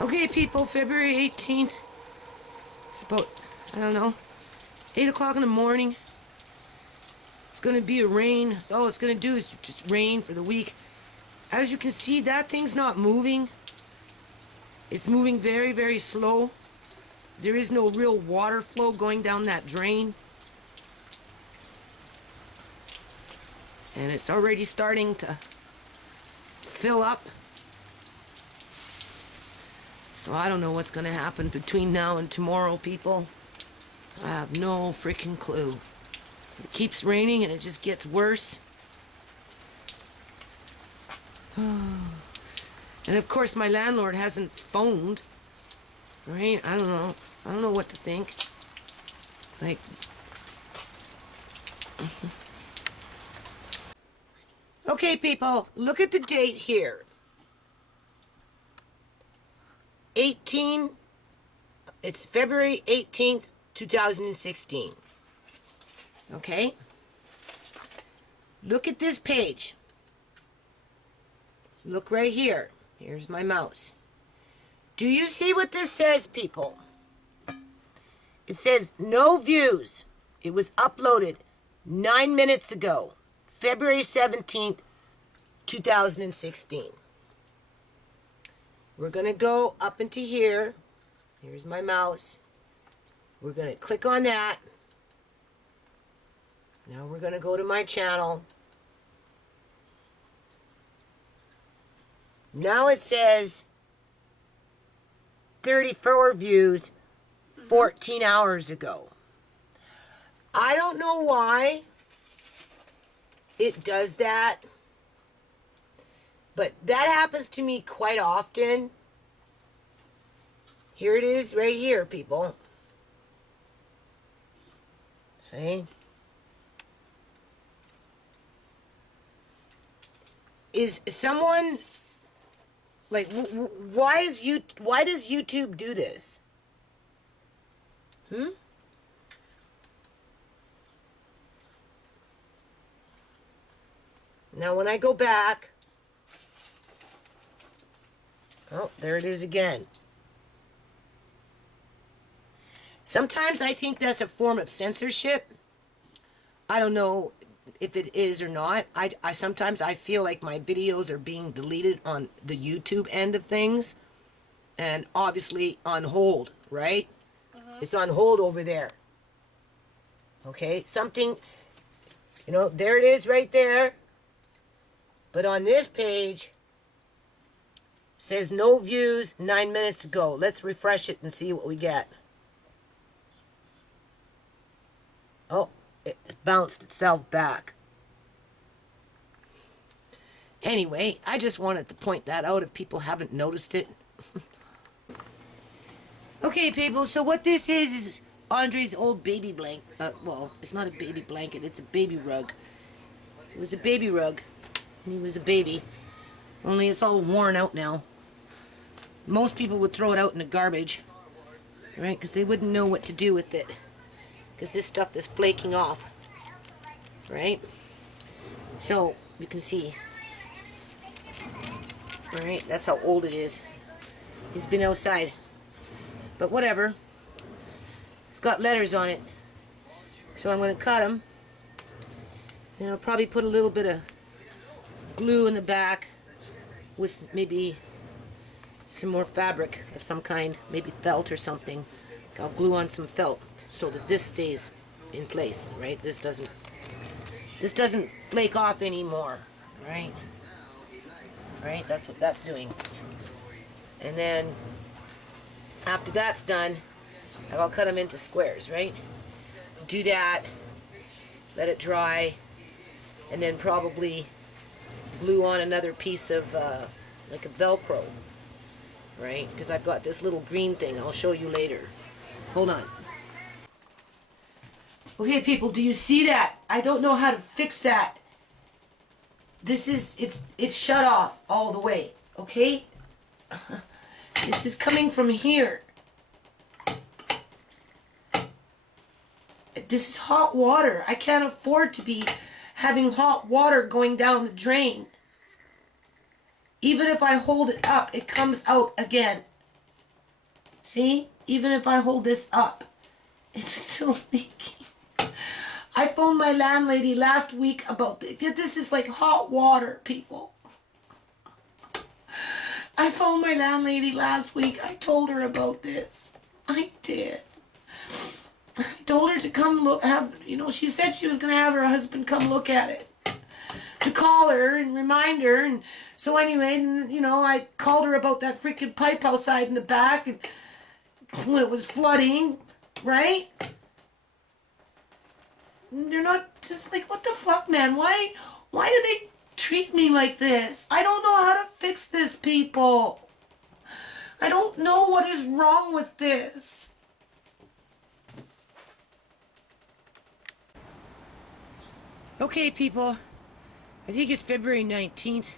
Okay, people, February 18th. It's about, I don't know, 8 o'clock in the morning. It's going to be a rain. So all it's going to do is just rain for the week. As you can see, that thing's not moving. It's moving very, very slow. There is no real water flow going down that drain. And it's already starting to fill up. So I don't know what's going to happen between now and tomorrow, people. I have no freaking clue. It keeps raining and it just gets worse. And of course my landlord hasn't phoned. Right? I don't know. I don't know what to think. Like... Okay, people, look at the date here. 18, it's February 18th, 2016. Okay? Look at this page. Look right here. Here's my mouse. Do you see what this says, people? It says no views. It was uploaded 9 minutes ago, February 17th, 2016. We're going to go up into here. Here's my mouse. We're going to click on that. Now we're going to go to my channel. Now it says 34 views 14 hours ago. I don't know why it does that. But that happens to me quite often. Here it is right here, people. See? Is someone like why does YouTube do this? Now when I go back, oh, there it is again. Sometimes I think that's a form of censorship. I don't know if it is or not. I sometimes I feel like my videos are being deleted on the YouTube end of things. And obviously on hold, right? It's on hold over there. Okay, something, you know, there it is right there. But on this page, says no views 9 minutes ago. Let's refresh it and see what we get. Oh, it bounced itself back. Anyway, I just wanted to point that out if people haven't noticed it. Okay, people, so what this is Andre's old baby blanket. Well, it's not a baby blanket, it's a baby rug. It was a baby rug. And he was a baby. Only it's all worn out now. Most people would throw it out in the garbage, right? Because they wouldn't know what to do with it. Because this stuff is flaking off, right? So, you can see. Alright, that's how old it is. He's been outside. But whatever. It's got letters on it. So I'm going to cut them. And I'll probably put a little bit of glue in the back with maybe some more fabric of some kind, maybe felt or something. I'll glue on some felt so that this stays in place, right? This doesn't flake off anymore, right? Right? That's what that's doing. And then after that's done, I'll cut them into squares, right? Do that, let it dry, and then probably glue on another piece of like a Velcro, right? Because I've got this little green thing. I'll show you later. Hold on. Okay, people, do you see that? I don't know how to fix that. This is, it's shut off all the way, okay? This is coming from here. This is hot water. I can't afford to be having hot water going down the drain. Even if I hold it up, it comes out again. See? Even if I hold this up, it's still leaking. I phoned my landlady last week about this. This is like hot water, people. I phoned my landlady last week. I told her about this. I did. I told her to come look, she said she was going to have her husband come look at it. To call her and remind her. And so anyway, I called her about that freaking pipe outside in the back and when it was flooding, right? They're not just like, what the fuck, man? Why do they treat me like this? I don't know how to fix this, people. I don't know what is wrong with this. Okay, people. I think it's February 19th.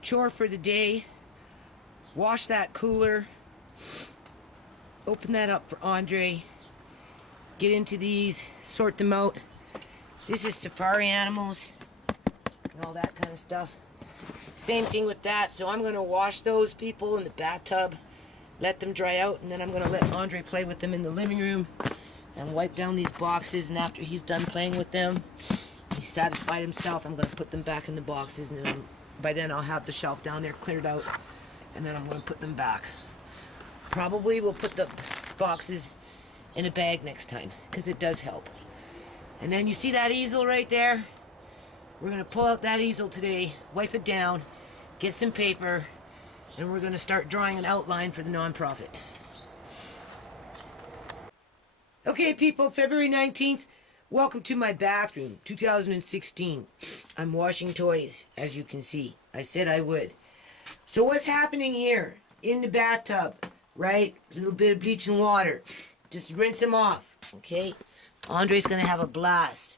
Chore for the day. Wash that cooler. Open that up for Andre. Get into these. Sort them out. This is safari animals. And all that kind of stuff. Same thing with that. So I'm going to wash those people in the bathtub. Let them dry out. And then I'm going to let Andre play with them in the living room. And wipe down these boxes. And after he's done playing with them, he's satisfied himself, I'm going to put them back in the boxes. And then by then I'll have the shelf down there cleared out. And then I'm going to put them back. Probably we'll put the boxes in a bag next time. Because it does help. And then you see that easel right there? We're going to pull out that easel today, wipe it down, get some paper, and we're going to start drawing an outline for the nonprofit. Okay, people, February 19th, welcome to my bathroom, 2016. I'm washing toys, as you can see. I said I would. So what's happening here? In the bathtub, right? A little bit of bleach and water. Just rinse them off, okay? Andre's going to have a blast.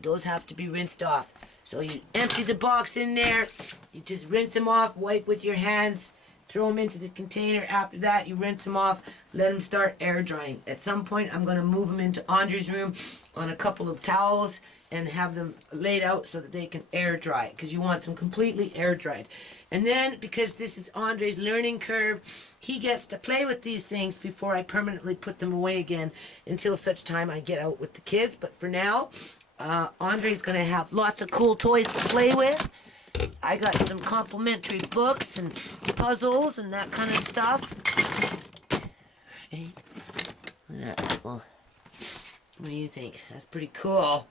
Those have to be rinsed off. So you empty the box in there. You just rinse them off. Wipe with your hands. Throw them into the container. After that, you rinse them off. Let them start air drying. At some point, I'm going to move them into Andre's room on a couple of towels and have them laid out so that they can air dry. Because you want them completely air dried. And then, because this is Andre's learning curve, he gets to play with these things before I permanently put them away again until such time I get out with the kids. But for now, Andre's going to have lots of cool toys to play with. I got some complimentary books and puzzles and that kind of stuff. Right? Well, what do you think? That's pretty cool.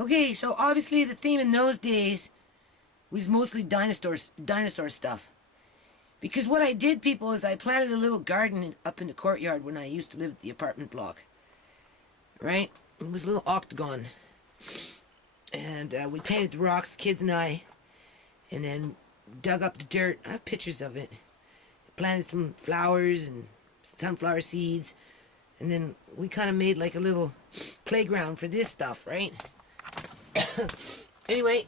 Okay, so obviously the theme in those days was mostly dinosaur stuff. Because what I did, people, is I planted a little garden up in the courtyard when I used to live at the apartment block. Right? It was a little octagon. And we painted the rocks, the kids and I. And then dug up the dirt. I have pictures of it. Planted some flowers and sunflower seeds. And then we kind of made like a little playground for this stuff, right? Anyway.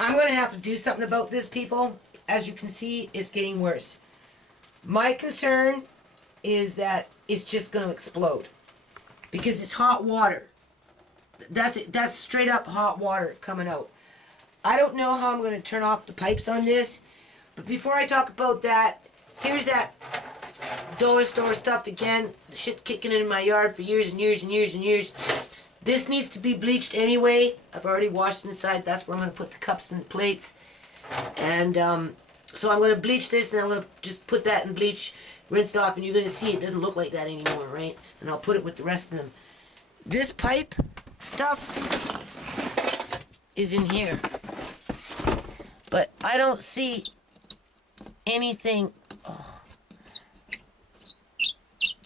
I'm going to have to do something about this, people. As you can see, it's getting worse. My concern is that it's just going to explode. Because it's hot water. That's it. That's straight up hot water coming out. I don't know how I'm going to turn off the pipes on this. But before I talk about that, here's that dollar store stuff again. The shit kicking in my yard for years and years and years and years. This needs to be bleached anyway. I've already washed inside. That's where I'm going to put the cups and the plates. And so I'm going to bleach this and I'm going to just put that in bleach, rinse it off, and you're going to see it doesn't look like that anymore, right? And I'll put it with the rest of them. This pipe stuff is in here. But I don't see anything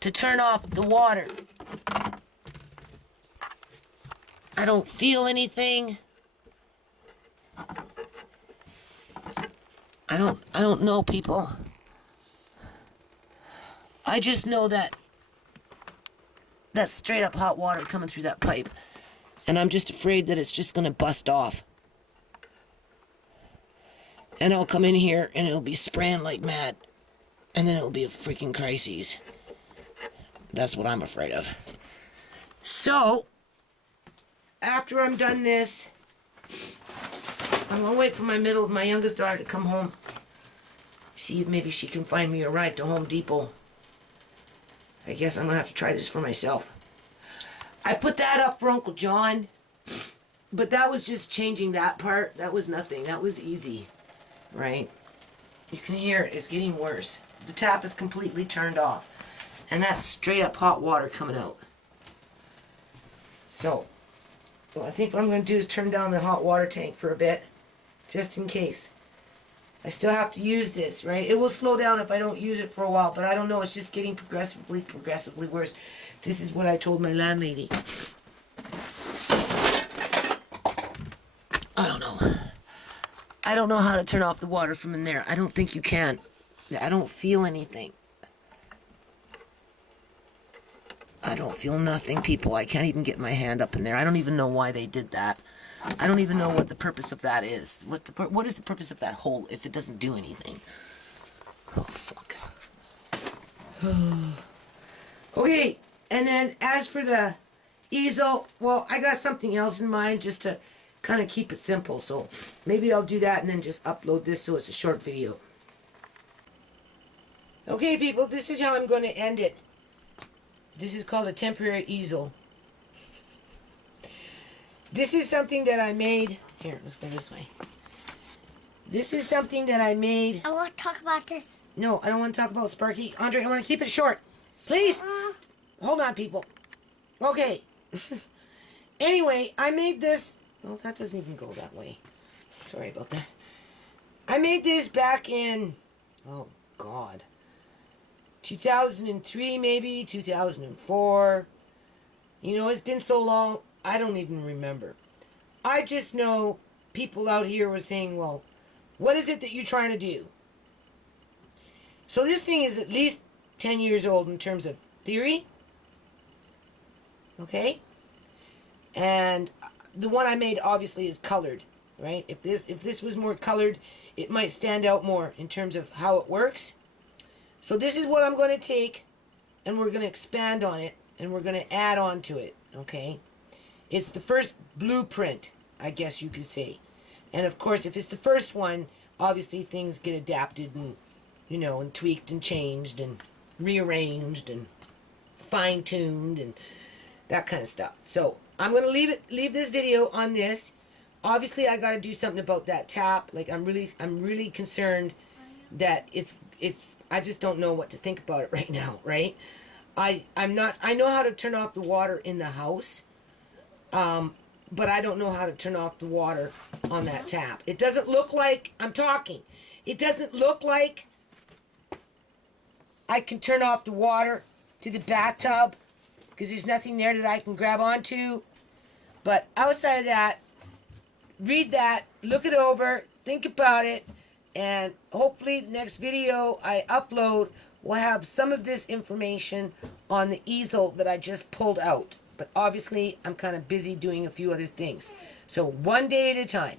to turn off the water. I don't feel anything. I don't know, people. I just know that that's straight up hot water coming through that pipe. And I'm just afraid that it's just gonna bust off. And I'll come in here and it'll be spraying like mad. And then it'll be a freaking crisis. That's what I'm afraid of. So, after I'm done this, I'm gonna wait for my youngest daughter to come home. See if maybe she can find me a ride to Home Depot. I guess I'm gonna have to try this for myself. I put that up for Uncle John, but that was just changing that part. That was nothing. That was easy, right? You can hear it. It's getting worse. The tap is completely turned off, and that's straight up hot water coming out. So, well, I think what I'm going to do is turn down the hot water tank for a bit, just in case. I still have to use this, right? It will slow down if I don't use it for a while, but I don't know. It's just getting progressively worse. This is what I told my landlady. I don't know. I don't know how to turn off the water from in there. I don't think you can. I don't feel anything. I don't feel nothing, people. I can't even get my hand up in there. I don't even know why they did that. I don't even know what the purpose of that is. What is the purpose of that hole if it doesn't do anything? Oh, fuck. Okay, and then as for the easel, well, I got something else in mind just to kind of keep it simple. So maybe I'll do that and then just upload this so it's a short video. Okay, people, this is how I'm going to end it. This is called a temporary easel. This is something that I made. Here, let's go this way. This is something that I made. I want to talk about this. No, I don't want to talk about Sparky. Andre, I want to keep it short. Please. Hold on, people. Okay. Anyway, I made this. Oh, that doesn't even go that way. Sorry about that. I made this back in, oh, God. 2003, maybe, 2004. You know, it's been so long, I don't even remember. I just know people out here were saying, well, what is it that you're trying to do? So this thing is at least 10 years old in terms of theory. Okay? And the one I made obviously is colored, right? If this was more colored, it might stand out more in terms of how it works. So this is what I'm going to take, and we're going to expand on it, and we're going to add on to it, okay? It's the first blueprint, I guess you could say. And of course, if it's the first one, obviously things get adapted and, you know, and tweaked and changed and rearranged and fine-tuned and that kind of stuff. So I'm going to leave this video on this. Obviously, I got to do something about that tap. Like, I'm really concerned that it's I just don't know what to think about it right now, right? I know how to turn off the water in the house, but I don't know how to turn off the water on that tap. It doesn't look like, I'm talking, it doesn't look like I can turn off the water to the bathtub because there's nothing there that I can grab onto. But outside of that, read that, look it over, think about it, and hopefully the next video I upload will have some of this information on the easel that I just pulled out. But obviously, I'm kind of busy doing a few other things. So one day at a time.